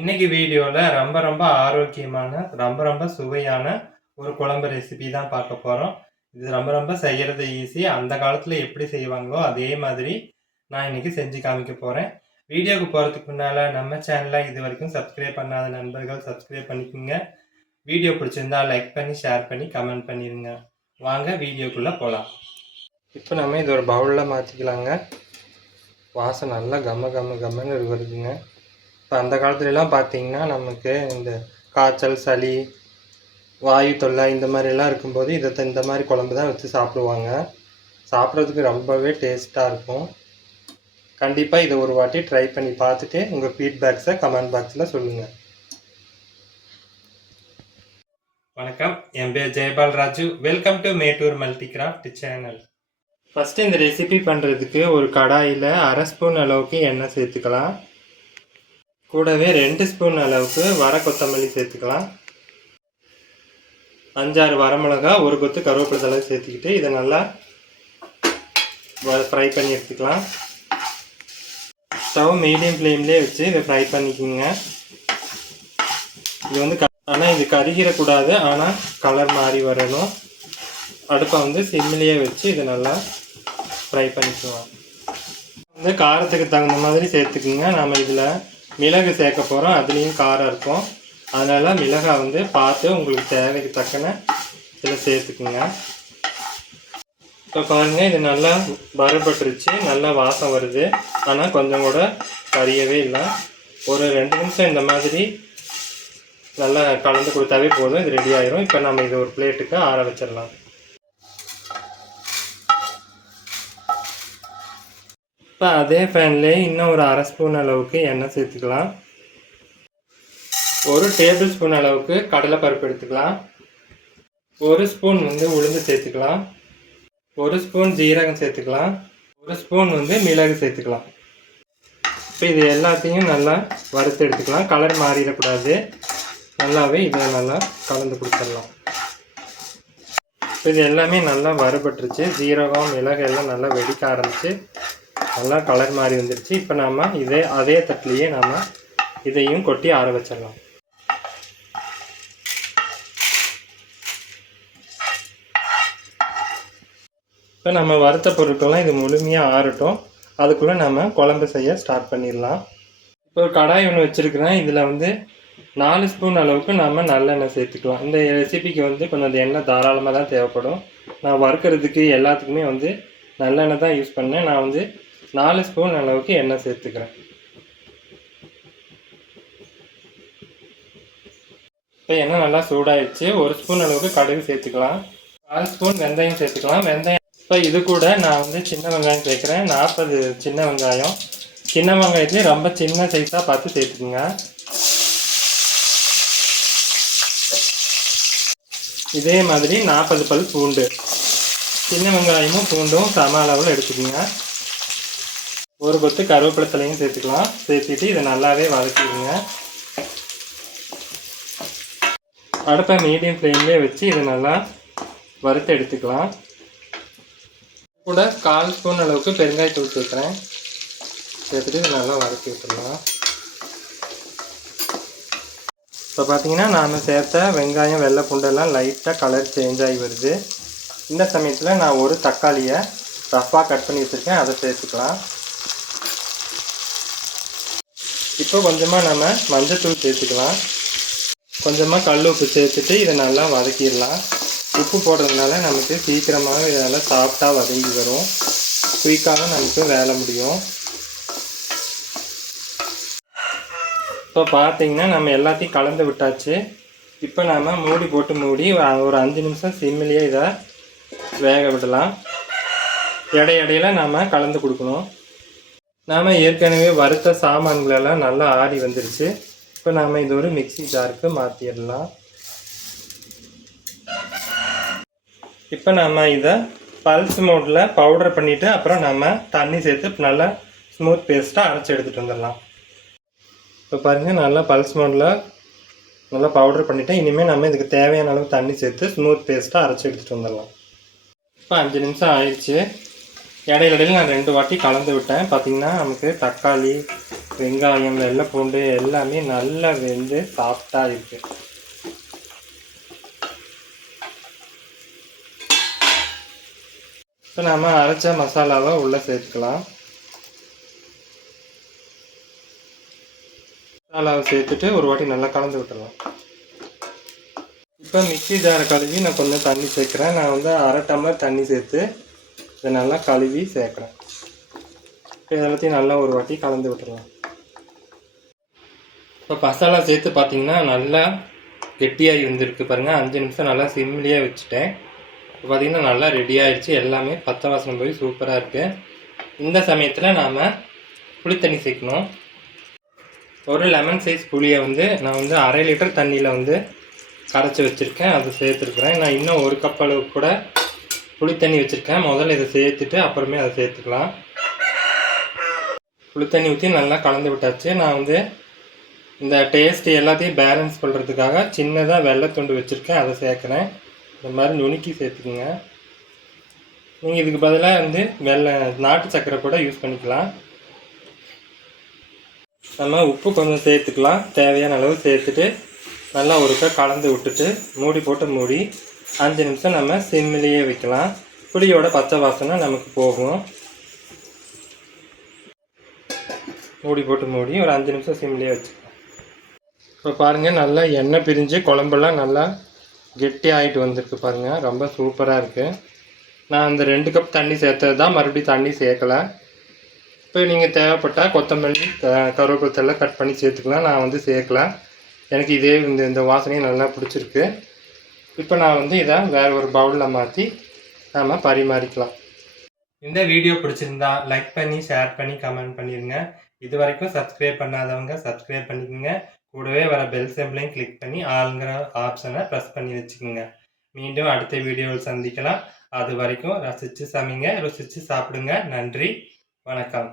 இன்னைக்கு வீடியோவில் ரொம்ப ரொம்ப ஆரோக்கியமான ரொம்ப சுவையான ஒரு குழம்பு ரெசிபி தான் பார்க்க போகிறோம். இது ரொம்ப செய்கிறது ஈஸி. அந்த காலத்தில் எப்படி செய்வாங்களோ அதே மாதிரி நான் இன்னைக்கு செஞ்சு காமிக்க போகிறேன். வீடியோவுக்கு போகிறதுக்கு முன்னால் நம்ம சேனலை இது வரைக்கும் சப்ஸ்கிரைப் பண்ணாத நண்பர்கள் சப்ஸ்கிரைப் பண்ணிக்கோங்க. வீடியோ பிடிச்சிருந்தா லைக் பண்ணி ஷேர் பண்ணி கமெண்ட் பண்ணிடுங்க. வாங்க வீடியோக்குள்ளே போகலாம். இப்போ நம்ம இது ஒரு பவுலில் மாற்றிக்கலாங்க. வாசம் நல்லா கம்மன்னு வருதுங்க. இப்போ அந்த காலத்துலலாம் பார்த்தீங்கன்னா நமக்கு இந்த காய்ச்சல், சளி, வாயு தொல்லை இந்த மாதிரிலாம் இருக்கும்போது இந்த மாதிரி குழம்பு தான் வச்சு சாப்பிடுவாங்க. சாப்பிட்றதுக்கு ரொம்பவே டேஸ்ட்டாக இருக்கும். கண்டிப்பாக இதை ஒரு வாட்டி ட்ரை பண்ணி பார்த்துட்டு உங்கள் ஃபீட்பேக்ஸை கமெண்ட் பாக்ஸில் சொல்லுங்கள். வணக்கம், என் பேர் Jayapal Raju. Welcome to Mettur multi craft channel. First இந்த ரெசிபி பண்ணுறதுக்கு ஒரு கடாயில் 1/2 ஸ்பூன் அளவுக்கு எண்ணெய் சேர்த்துக்கலாம். கூடவே 2 ஸ்பூன் அளவுக்கு வர கொத்தமல்லி சேர்த்துக்கலாம். 5-6 வரமிளகா, ஒரு கொத்து கருவேப்பிலை தழை சேர்த்துக்கிட்டு இதை நல்லா ஃப்ரை பண்ணி எடுத்துக்கலாம். ஸ்டவ் மீடியம் ஃப்ளேம்லேயே வச்சு இதை ஃப்ரை பண்ணிக்கோங்க. இது வந்து ஆனால் இது கருகிடக்கூடாது, ஆனால் கலர் மாறி வரணும். அடுப்பை சிம்மிலேயே வச்சு இதை நல்லா ஃப்ரை பண்ணிக்குவோம். காரத்துக்கு தகுந்த மாதிரி சேர்த்துக்குங்க. நம்ம இதில் மிளகு சேர்க்க போகிறோம், அதுலேயும் காரம் இருக்கும். அதனால் மிளகாய் பார்த்து உங்களுக்கு தேவைக்கு தக்கன இதில் சேர்த்துக்குங்க. இப்போ பாருங்கள், இது நல்லா வறுபட்டுருச்சு, நல்லா வாசம் வருது. ஆனால் கொஞ்சம் கூட கரியவே இல்லை. ஒரு 2 நிமிஷம் இந்த மாதிரி நல்லா கலந்து கொடுத்தாவே போதும், இது ரெடி ஆயிரும். இப்போ நம்ம இது ஒரு பிளேட்டுக்கு ஆற வச்சிடலாம். இப்போ அதே பேன்லேயே இன்னும் ஒரு 1/2 ஸ்பூன் அளவுக்கு எண்ணெய் சேர்த்துக்கலாம். 1 டேபிள் ஸ்பூன் அளவுக்கு கடலைப்பருப்பு எடுத்துக்கலாம். 1 ஸ்பூன் உளுந்து சேர்த்துக்கலாம். 1 ஸ்பூன் ஜீரகம் சேர்த்துக்கலாம். 1 ஸ்பூன் மிளகு சேர்த்துக்கலாம். இப்போ இது எல்லாத்தையும் நல்லா வறுத்து எடுத்துக்கலாம். கலர் மாறிடக்கூடாது. நல்லாவே இதை நல்லா கலந்து கொடுத்துடலாம். இப்போ இது எல்லாமே நல்லா வறுபட்டுருச்சு. ஜீரகம், மிளகு எல்லாம் நல்லா வெடிக்க ஆரம்பிச்சு நல்லா கலர் மாறி வந்துடுச்சு. இப்போ நாம் அதே தட்டிலேயே நாம் இதையும் கொட்டி ஆற வச்சிடலாம். இப்போ நம்ம வறுத்த பொருட்கள்லாம் இது முழுமையாக ஆறட்டும். அதுக்குள்ளே நம்ம குழம்பு செய்ய ஸ்டார்ட் பண்ணிடலாம். இப்போ ஒரு கடாய் ஒன்று வச்சுருக்கிறேன். இதில் 4 ஸ்பூன் அளவுக்கு நம்ம நல்லெண்ணெய் சேர்த்துக்கலாம். இந்த ரெசிபிக்கு கொஞ்சம் அந்த எண்ணெய் தாராளமாக தான் தேவைப்படும். நான் வறுக்கிறதுக்கு எல்லாத்துக்குமே நல்லெண்ணெய் தான் யூஸ் பண்ணேன். நான் 4 ஸ்பூன் அளவுக்கு எண்ணெய் சேர்த்துக்கிறேன். இப்போ எண்ணெய் நல்லா சூடாயிடுச்சு. 1 ஸ்பூன் அளவுக்கு கடுகு சேர்த்துக்கலாம். 4 ஸ்பூன் வெந்தயம் சேர்த்துக்கலாம். வெந்தயம் இப்போ இது கூட நான் சின்ன வெங்காயம் சேர்க்குறேன். 40 சின்ன வெங்காயம். சின்ன வெங்காயத்துலேயே ரொம்ப சின்ன சைஸாக பார்த்து சேர்த்துக்குங்க. இதே மாதிரி 40 பல் பூண்டு. சின்ன வெங்காயமும் பூண்டும் சம அளவில் எடுத்துக்கோங்க. 1 கொத்து கருவேப்பிலை தழையும் சேர்த்துக்கலாம். சேர்த்துட்டு இதை நல்லாவே வதக்கிடுங்க. அடுப்பை மீடியம் ஃப்ளேம்லேயே வச்சு இதை நல்லா வறுத்து எடுத்துக்கலாம். கூட 1/4 ஸ்பூன் அளவுக்கு பெருங்காயத்தூள் சேர்க்குறேன். சேர்த்துட்டு இதை நல்லா வதக்கி விட்டுடலாம். இப்போ பார்த்தீங்கன்னா நாம் சேர்த்த வெங்காயம், வெள்ளை பூண்டெல்லாம் லைட்டாக கலர் சேஞ்ச் ஆகி வருது. இந்த சமயத்தில் நான் ஒரு தக்காளியை ரஃப்பாக கட் பண்ணி வச்சுருக்கேன், அதை சேர்த்துக்கலாம். இப்போ கொஞ்சமாக நம்ம மஞ்சத்தூள் சேர்த்துக்கலாம். கொஞ்சமாக கல் உப்பு சேர்த்துட்டு இதை நல்லா வதக்கிடலாம். உப்பு போடுறதுனால நமக்கு சீக்கிரமாக இதெல்லாம் சாஃப்டாக வதங்கி வரும். குயிக்காகவும் நமக்கு வேலை முடியும். இப்போ பார்த்தீங்கன்னா நம்ம எல்லாத்தையும் கலந்து விட்டாச்சு. இப்போ நாம் மூடி போட்டு ஒரு 5 நிமிஷம் சிம்மிலேயே இதை வேக விடலாம். இடையில நாம் கலந்து கொடுக்கணும். நாம் ஏற்கனவே வறுத்த சாமான்களெல்லாம் நல்லா ஆறி வந்துருச்சு. இப்போ நாம் இது ஒரு மிக்ஸி ஜாருக்கு மாற்றிடலாம். இப்போ நம்ம இதை பல்ஸ் மோடில் பவுடர் பண்ணிவிட்டு அப்புறம் நம்ம தண்ணி சேர்த்து நல்லா ஸ்மூத் பேஸ்ட்டாக அரைச்சி எடுத்துகிட்டு வந்துடலாம். இப்போ பாருங்கள், நல்லா பல்ஸ் மோடில் நல்லா பவுடர் பண்ணிவிட்டேன். இனிமேல் நம்ம இதுக்கு தேவையான அளவு தண்ணி சேர்த்து ஸ்மூத் பேஸ்ட்டாக அரைச்சி எடுத்துகிட்டு வந்துடலாம். இப்போ 5 நிமிஷம் ஆயிடுச்சு. இடையில நான் 2 வாட்டி கலந்து விட்டேன். பார்த்திங்கன்னா நமக்கு தக்காளி, வெங்காயம், வெள்ளை பூண்டு எல்லாமே நல்லா வெந்து சாஃப்டாக இருக்கு. இப்போ நாம் அரைச்ச மசாலாவை உள்ளே சேர்த்துக்கலாம். மசாலாவை சேர்த்துட்டு ஒரு வாட்டி நல்லா கலந்து விட்டுடலாம். இப்போ மிக்ஸி ஜாரை கழுவி நான் கொஞ்சம் தண்ணி சேர்க்குறேன். நான் வந்து 1/2 டம்ளர் தண்ணி சேர்த்து இதை நல்லா கழுவி சேர்க்குறேன். இப்போ எல்லாத்தையும் நல்லா ஒரு வாட்டி கலந்து விட்டுடலாம். இப்போ மசாலா சேர்த்து பார்த்தீங்கன்னா நல்லா கெட்டியாகி வந்துருக்கு பாருங்கள். 5 நிமிஷம் நல்லா சிம்லேயே வச்சுட்டேன். இப்போ பார்த்திங்கன்னா நல்லா ரெடி ஆகிடுச்சு. எல்லாமே பச்சை வாசனை போய் சூப்பராக இருக்குது. இந்த சமயத்தில் நாம் புளித்தண்ணி சேர்க்கணும். ஒரு லெமன் சைஸ் புளியை வந்து நான் வந்து 1/2 லிட்டர் தண்ணியில் வந்து கரைச்சி வச்சுருக்கேன். அதை சேர்த்துருக்குறேன். நான் இன்னும் 1 கப் அளவுக்கு கூட புளித்தண்ணி வச்சுருக்கேன். முதல்ல இதை சேர்த்துட்டு அப்புறமே அதை சேர்த்துக்கலாம். புளித்தண்ணி ஊற்றி நல்லா கலந்து விட்டாச்சு. நான் வந்து இந்த டேஸ்ட் எல்லாத்தையும் பேலன்ஸ் பண்ணுறதுக்காக சின்னதாக வெள்ளைத்துண்டு வச்சுருக்கேன். அதை சேர்க்குறேன். இந்த மாதிரி நுணுக்கி சேர்த்துக்குங்க. நீங்கள் இதுக்கு பதிலாக வந்து நாட்டு சர்க்கரை கூட யூஸ் பண்ணிக்கலாம். நம்ம உப்பு கொஞ்சம் சேர்த்துக்கலாம். தேவையான அளவு சேர்த்துட்டு நல்லா ஒருக்கா கலந்து விட்டுட்டு மூடி போட்டு மூடி 5 நிமிஷம் நம்ம சிம்மிலேயே வைக்கலாம். புளியோட பச்சை வாசனை நமக்கு போகும். மூடி போட்டு மூடி ஒரு 5 நிமிஷம் சிம்லேயே வச்சுக்கலாம். இப்போ பாருங்கள் நல்லா எண்ணெய் பிரிஞ்சு குழம்பெல்லாம் நல்லா கெட்டி ஆகிட்டு வந்திருக்கு பாருங்கள். ரொம்ப சூப்பராக இருக்குது. நான் அந்த 2 கப் தண்ணி சேர்த்தது தான், மறுபடியும் தண்ணி சேர்க்கலை. இப்போ நீங்கள் தேவைப்பட்டால் கொத்தமல்லி கருவேப்பிலை கட் பண்ணி சேர்த்துக்கலாம். நான் வந்து சேர்க்கலாம். எனக்கு இதே இந்த வாசனையும் நல்லா பிடிச்சிருக்கு. இப்போ நான் வந்து இதை வேறு ஒரு பவுலில் மாற்றி நாம் பரிமாறிக்கலாம். இந்த வீடியோ பிடிச்சிருந்தா லைக் பண்ணி ஷேர் பண்ணி கமெண்ட் பண்ணிடுங்க. இது வரைக்கும் சப்ஸ்கிரைப் பண்ணாதவங்க சப்ஸ்கிரைப் பண்ணிக்கோங்க. கூடவே வர பெல் சிம்பலையும் கிளிக் பண்ணி ஆளுங்கிற ஆப்ஷனை ப்ரெஸ் பண்ணி வச்சுக்கோங்க. மீண்டும் அடுத்த வீடியோவில் சந்திக்கலாம். அது வரைக்கும் ரசித்து சமைங்க, ருசித்து சாப்பிடுங்க. நன்றி, வணக்கம்.